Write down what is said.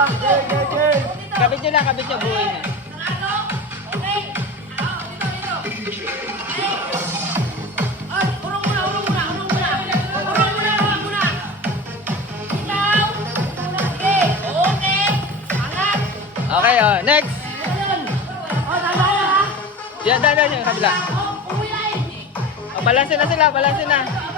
Kabit nyo na, kabit nyo. Buhay na. Okay, oh. Next. Yan, yan, yan. Kabila. Oh, balansin na sila, balansin na.